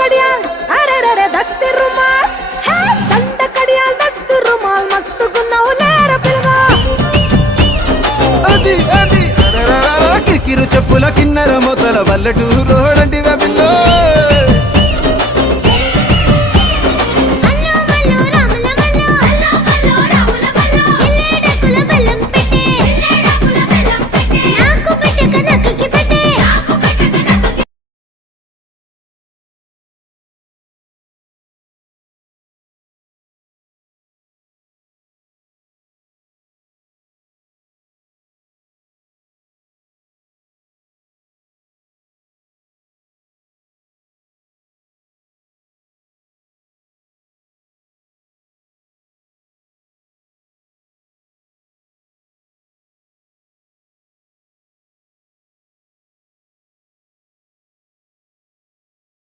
కడియాల్ అరే రే దస్తు రుమాల్ హే దండ కడియాల్ దస్తు రుమాల్ మస్తుగున్నావు లేర పిల్లగా అది అది కిరికిరు చెప్పుల కిన్నెర మొదల వల్లటూరు రోడంటివే పిల్లో